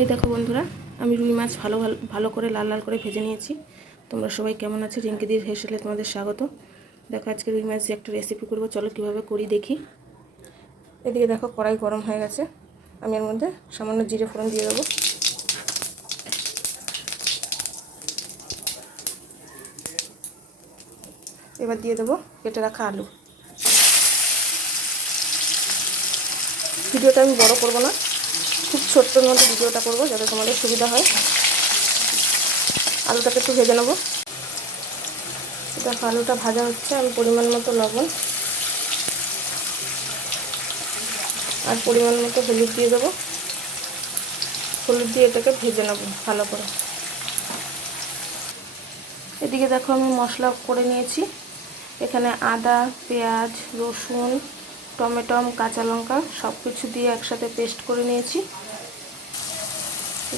এই দেখো বন্ধুরা, আমি রুই মাছ ভালো ভালো করে লাল লাল করে ভেজে নিয়েছি। তোমরা সবাই কেমন আছো? রিঙ্কিদির হেসেলে তোমাদের স্বাগত। দেখো, আজকে রুই মাছ একটা রেসিপি করব। চলো কীভাবে করি দেখি। এদিকে দেখো, কড়াই গরম হয়ে গেছে। আমি এর মধ্যে সামান্য জিরে ফোড়ন দিয়ে দেবো। এবার দিয়ে দেবো কেটে রাখা আলু। ভিডিওটা আমি বড় করব না। খুব ছোট্টর মধ্যে ভিডিওটা করব যাতে তোমাদের সুবিধা হয়। আলুটাকে একটু ভেজে নেব। দেখো, আলুটা ভাজা হচ্ছে, আমি পরিমাণ মতো লবণ আর পরিমাণ মতো হলুদ দিয়ে দেবো। হলুদ দিয়ে এটাকে ভেজে নেব ভালো করে। এদিকে দেখো, আমি মশলা করে নিয়েছি। এখানে আদা, পেঁয়াজ, রসুন টমেটম কাঁচা লঙ্কা সব কিছু দিয়ে একসাথে পেস্ট করে নিয়েছি।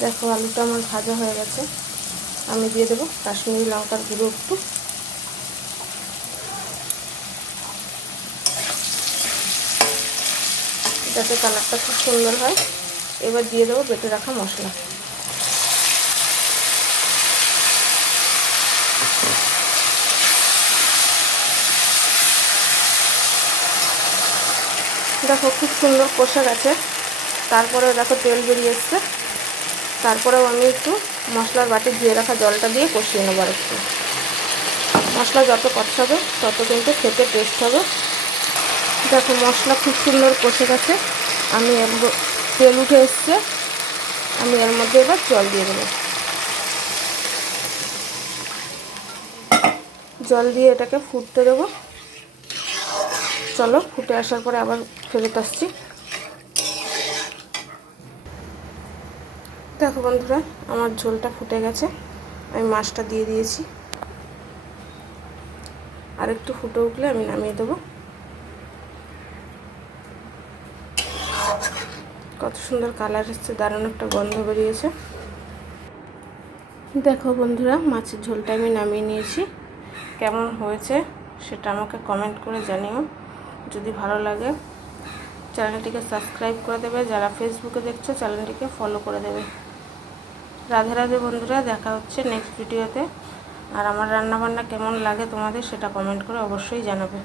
দেখো আলুটা আমার ভাজা হয়ে গেছে। আমি দিয়ে দেবো কাশ্মীরি লঙ্কার গুঁড়ো একটু। যাতে কালারটা খুব সুন্দর হয়। এবার দিয়ে দেবো বেটে রাখা মশলা। দেখো খুব সুন্দর কষা গেছে তারপরে দেখো তেল বেরিয়ে এসছে। তারপরেও আমি একটু মশলার বাটি দিয়ে রাখা জলটা দিয়ে কষিয়ে নেব আর একটু। মশলা যত কষাবে, তত কিন্তু খেতে টেস্ট হবে। দেখো মশলা খুব সুন্দর কষে গেছে। আমি তেল উঠে এসছে। আমি এর মধ্যে এবার জল দিয়ে দেবো। জল দিয়ে এটাকে ফুটতে দেবো। চলো, ফুটে আসার পরে আবার ফেরত আসছি। দেখো বন্ধুরা, আমার ঝোলটা ফুটে গেছে, আমি মাছটা দিয়ে দিয়েছি। আর একটু ফুটে উঠলে আমি নামিয়ে দেবো। কত সুন্দর কালার এসছে, দারুণ একটা গন্ধ বেরিয়েছে। দেখো বন্ধুরা, মাছের ঝোলটা আমি নামিয়ে নিয়েছি। কেমন হয়েছে সেটা আমাকে কমেন্ট করে জানিও। যদি ভালো লাগে, চ্যানেলটিকে সাবস্ক্রাইব করে দেবে। যারা ফেসবুকে দেখছ, চ্যানেলটিকে ফলো করে দেবে। রাধে রাধে বন্ধুরা, দেখা হচ্ছে নেক্সট ভিডিওতে আর আমার রান্নাবান্না কেমন লাগে তোমাদের সেটা কমেন্ট করে অবশ্যই জানাবে।